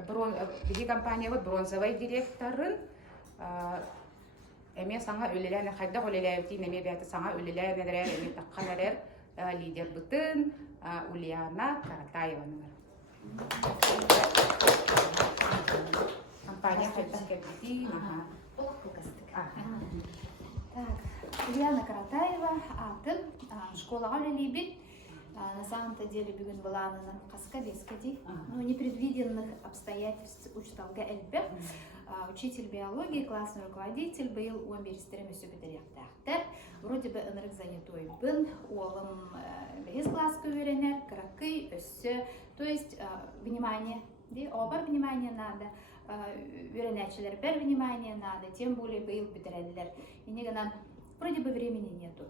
Биги компания вот бронзовый директорын эме саңа үлеләне хайда үлеләйти неме бәте саңа үлеләне дәрә эме таккалар лидер бутын Ульяна Каратаеваның. Компания Хельсинки. Так, Ульяна Каратаева, школа Галилибит. На самом-то деле бүгін была на Каскавискади, но непредвиденных обстоятельств учталга эльбе. Учитель биологии, классный руководитель был у Америстерами Сюбитеряхтахтер. Вроде бы энерг занятой был, олом без глазка уверенер, кракы, все. То есть внимание, оба внимание надо. Уверенячелер бер внимание надо, тем более был бетереллер. И не вроде бы времени нету.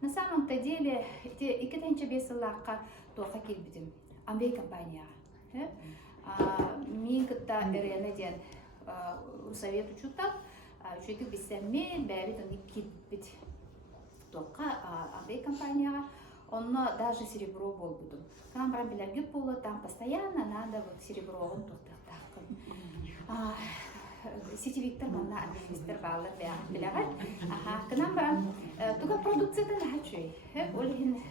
На самом-то деле, эти икетенче бесыллахка тоха килбидим. Амбей компания. Мин кытта эренеден совет учутал, чуйки бисемме бәбит они килбид. Тоха амбей компания. Онно даже серебро был будем. Когда мы билерги пола, там постоянно надо вот серебро он тоха. Сетевиктер манна администратор баллар билягат. Кынан барам туга продукцияда нахачуй. Олин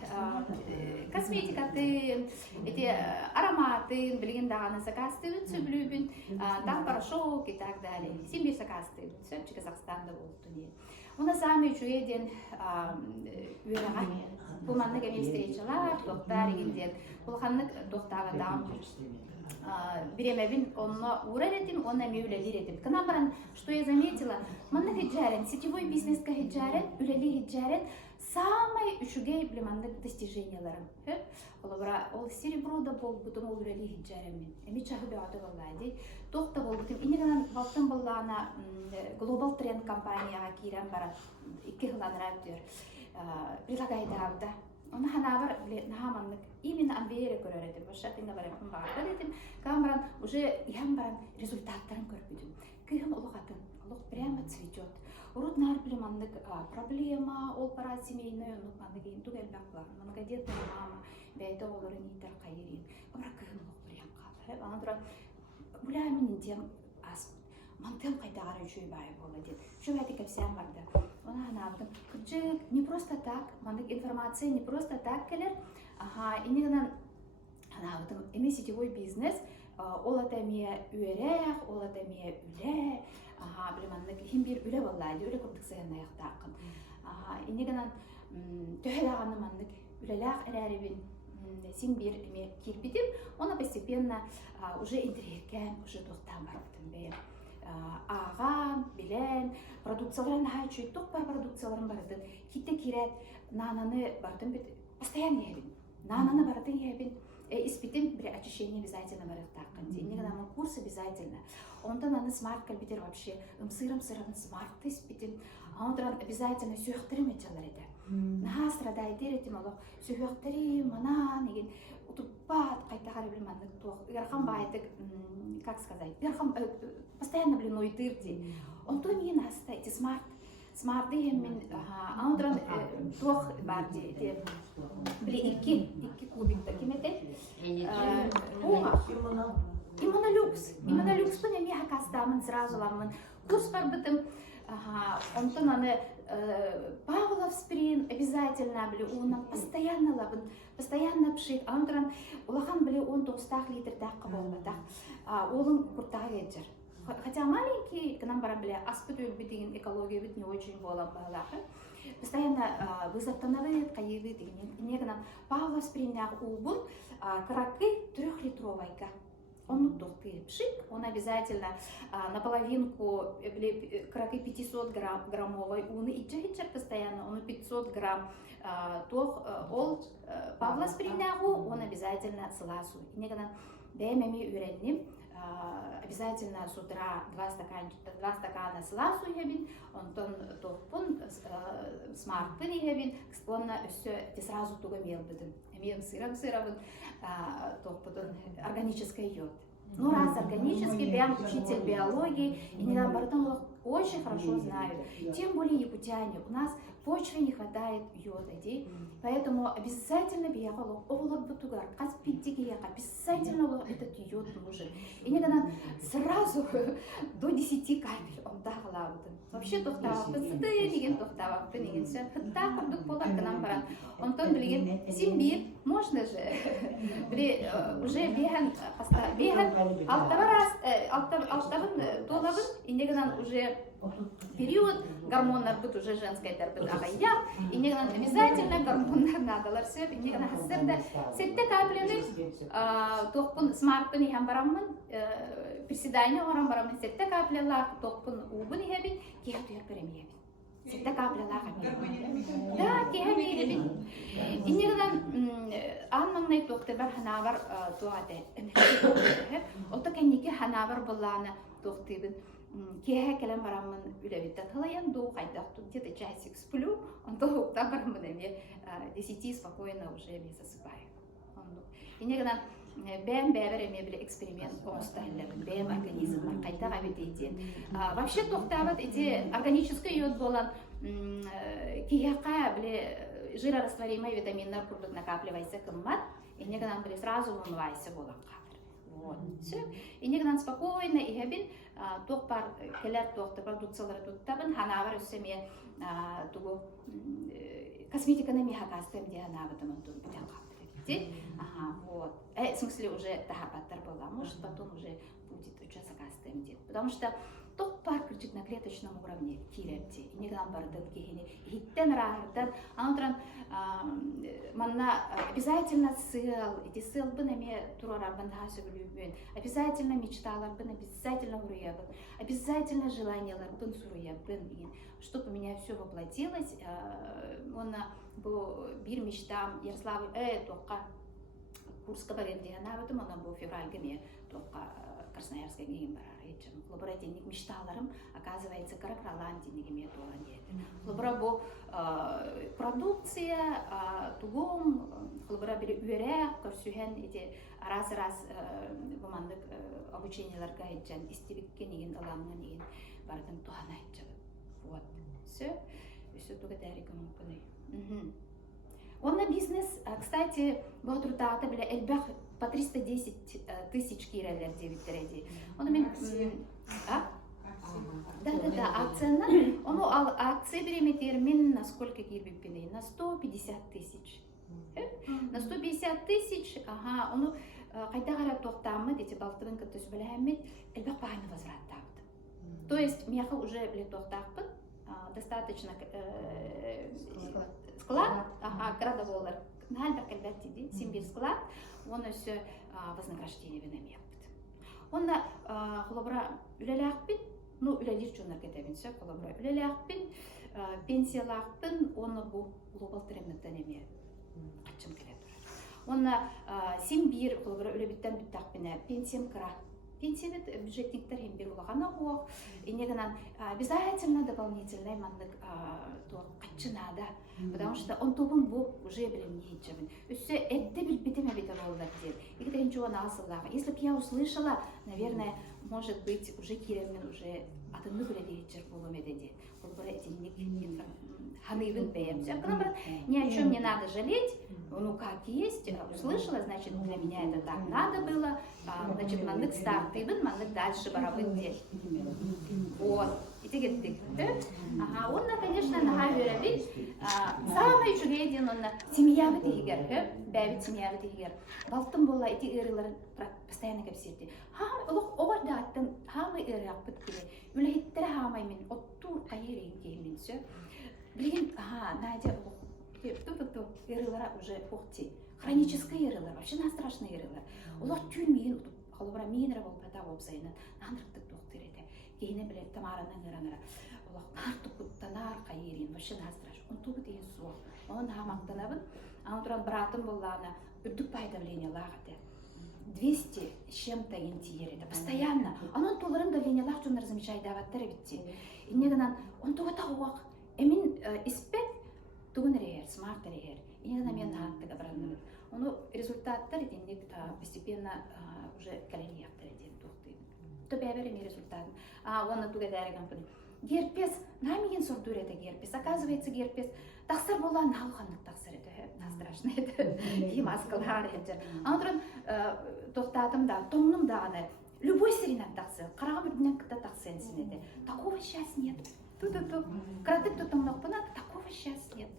косметикаты, эти ароматы, билген даганы закасты сөблүбүн, там порошок и так далее. Симбир закасты, сөпчи Казахстанда болду не. Она сами чуеден уйрага. Бу манны кеме встречалар, доктор игинден. Бул ханнык доктага дам. Беремевин, он уредим, он улелиредим. К нам, что я заметила, манны хиджарен, сетевой бизнес хиджарен, улели хиджарен, самые ушугей блеманных достиженияларым. Ол серебро да бол бутум ол улели хиджарен. Эми чахы беаты валлади. Тохта бол бутум. Инеган валтын боллана Global Trend компанияга кирен барат. Икки хыланрап дер. Прилагайдавда. Она ханавар нахаманнык именно амбере көрөредим. Башатында барапын багатым. Камеран уже ямбаран результаттарын көрбүдүм. Кыйым улугатын, улуг прямо цветет. Уруднар билеманнык проблема, ол пара семейный, ну маннык ин тугел бакла. Многодетная мама, бейте олорун итер кайрин. Камера кыйым улуг прям калды. Ана тура булямин тем ас мантем кайдагары үчүй бай болду. Шубайты кепсем барды. Она набдым. Кыджык не просто так, мандык информация не просто так келер. Инегенен набдым. Эми сетевой бизнес, ол атамия үйрек, ол атамия үле. Билеманнык химбир үле боллайды, үле көптүк сыйын аяктакын. Инегенен төһедаганы мандык үлелак эрәрибин. Симбир эми кирбидим, она постепенно уже интриген, уже тохтан барыптым бе. Ага, билен, продукцияларын хайчуй, ток бар продукцияларын бардын. Китте кирет, нананы бардын бит, постоянно ебин. Нананы бардын ебин. Испитим при очищении обязательно барыктакын. Негана курс обязательно. Ондан аны смарт кальбитер вообще, сырым смарт испитим. Ондан обязательно сүйөктөрүм этчалар эде. Наха страдает этим алох сүйөктөрүм, мана неген утуппат кайтагар билмандык тох. Ярхан байтык, как сказать, ярхан постоянно блин уйдырди. Он то не наста эти смарты мен андран тох барди те бли икки кубик кимете именно люкс по неми хакастамын сразу ламын курс барбытым он то наны Павлов сприн обязательно бли он постоянно лабын постоянно пшик андран улахан бли он 90 литр дакка болбата олын куртага кетер. Хотя маленький, к нам барабли, аспектуют битин экология бит не очень была балаха. Постоянно вызовтановые каевы, негнам Павлов спринял убун, краки 3-литровайка. Он дохты пшик, он обязательно наполовинку краки 500 граммовой уны и чахичер постоянно, он 500 грамм ол Павлов спринял, он обязательно сласу. Негнам дэмэми уредним. Обязательно с утра 2 стакана сласу ебин, он тон смартын ебин, склонна все те сразу туго мел беден. Мел сыровын, топпутон органический йод. Ну, раз органический, прям учитель биологии, и недобротом очень хорошо знают. Тем более якутяне, у нас в почве не хватает йода, поэтому обязательно биохолог, обязательно этот йод нужен. И никогда сразу до 10 капель он дағылауды. Вообще тоқтаваппын, сыты деген тоқтаваппын деген сөз. Хытта құрдық болар кынан баран. Онтон білген, сен бир, можно же, уже бехан алтабын толабын, и негынан уже период гормонlar бут уже женская терпит агайя, и негынан обязательно гормонlar надалар сөп, и негынан хасырда сетте капляны тоқпын смартпын ихам барамын, приседание орам барамын, сетте каплялар тоқпын убын ихебин, кеха туяр перемиебин. Сетте каплялар хабин. Да, кеха миебин. И негынан анманнай тоқтыр бар ханавар туаде. Ота кенники ханавар болланы тоқтыбын. Кеха келем барамын үлебиттен халаян до қайдақту, где-то часик сплю, он то барамын эме 10 спокойно уже не засыпаю. И негынан бәм бәбір эме біле эксперимент оңыстайларын, бәм организмлар қайта ғабет етен. Вообще тоқтабыт эти органический йод болан кияқа біле жирорастворимый витаминдар курдық накапливайся кыммат, и негынан біле сразу умывайся болан қадыр. Вот, все. И негынан спокойно и хабин тоқпар келер тоқты продукциялары туттабын, ханавар үсеме тугу косметиканы мехакастым де ханаватым онтун бітен қапты. Ага, вот. В смысле уже тахапаттар была, может потом уже будет учаться кастым де. Потому что тоқпар кричит на клеточном уровне кирепти. И негдан бардын кехини, хиттен рахардан, анутран манна обязательно сыл, эти сыл бы нами турарабан хасу влюбен, обязательно мечталар бы, обязательно уруябан, обязательно желаниялар бын суруябан, чтобы у меня все воплотилось. Он был бир мечтам Ярославы, тоққа Курска барен дегена, потом он был февраль геме, тоққа Красноярская гейм барар. Лаборативник мечталарым, оказывается, каракралан денегиме туан еді. Лабора бұл продукция, тугум, лабора білі үйерек, көрсүйен еді арас-арас бұмандық обученияларға еджен, истерикке неген аламына неген бардың туана еджен. Вот. Все. Все туга дәрігі мүмкіні. Он на бизнес, кстати, бұл трудата білі әлбәқ по 310 тысяч кирелер девяттереди. Он мен да, акцияна. Он акции береметер мен на сколько кирбиппины? На 150 тысяч. На 150 тысяч, ага, он қайта қарап тоқтамы, дети балтырын көтөс біләмет, әлбәқ бағаны возвраттапты. То есть, мияқы уже біле тоқтақпын, достаточно склад, ага, градоволар. Нальбәк әлбәтті де, симбир склад, он все вознаграждение венемепт. Он на холобра үлеләқпін, ну үлелер чонар кетебін, все холобра үлеләқпін, пенсиялақпын, оны бұл глобал треметтен еме қатшым келе тұрар. Он на симбир холобра үлебіттен бүттақпіне пенсиям кыра. Пенсия бюджетниктер hem bir улағана оқ, и негынан обязательно дополнительный мандық қатшынада, потому что он тобын бұл уже білім не етчемін. Үсі әдді білбетеме бетер олдар дер. Егден чуан асылдағы. Если бы я услышала, наверное, может быть, уже киреммен уже атынны біледі етчер болым едеде. Бұл бір әтенлік ханывын бәйемсе. Ни о чем не надо жалеть, ну как есть, услышала, значит, для меня это так надо было, значит, мандык стартыбын, мандык дальше барабын дел. Вот, и тегеттик. Ага, он, конечно, нага веребит, самый чугейден, он семья в тигер, бәвит семья в тигер. Балтын болла, эти ырыларын постоянно кепсерди. Оғарда аттын, хамы ыры ақпыт келе, үләйттері хамай мен, отту қайырейін кеймен сө. Блин, Надя, кто ерылара уже ухти. Хроническая ерылар, вообще на страшная ерылар. Олар тюрмейін, холобра мейнера бол пата обзайынан, нандырықты тоқтыр еді. Кейіне біле тамараның ыраңыра. Олар нартық бұттанар қайырейін, вообще на страш. Он туғы дейін суық. Он хамақтанабын, аны тұран братым болланы, үрдік пайдавление лағады. 200 с чем-то интиер, это постоянно. Он толырын давление лақ жонар замечай даваттары бітті. И негынан, он туғы тауақ. Эмин испек тугун рейер, смарт рейер. И не на мен хаттыга бранны. Оно результаттар денег постепенно уже колени авторитет тухты. То бәбереми результат. Оны туга дәреген күн. Герпес, намиген сордур это герпес. Оказывается, герпес тахсар бола налханлык тахсар это, на страшно это. И маскалар это. Андрон тохтатым да, томным да. Любой сиренат тахсар, карагы бирден кыта тахсен синеде. Такого сейчас нет. Ту-ту-ту. Кратык тутымлык бына такого сейчас нет.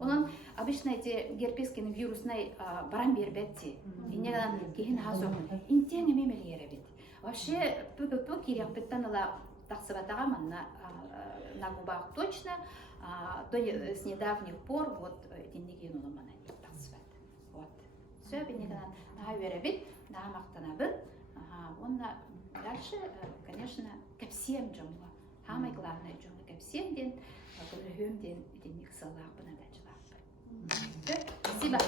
Onun обычно эти герпескин вирусный баран бербетти. Инеган кихин хазо. Интен емемел еребет. Вообще ту киряпеттан ала тахсабатага манна на губах точно. То с недавних пор вот деньги ну мана тахсабат. Вот. Все бенеган на еребет, на мактанабын. Он дальше, конечно, ко всем джумла. Самое главное джумла ко всем ден, ко всем ден денег салах. Спасибо.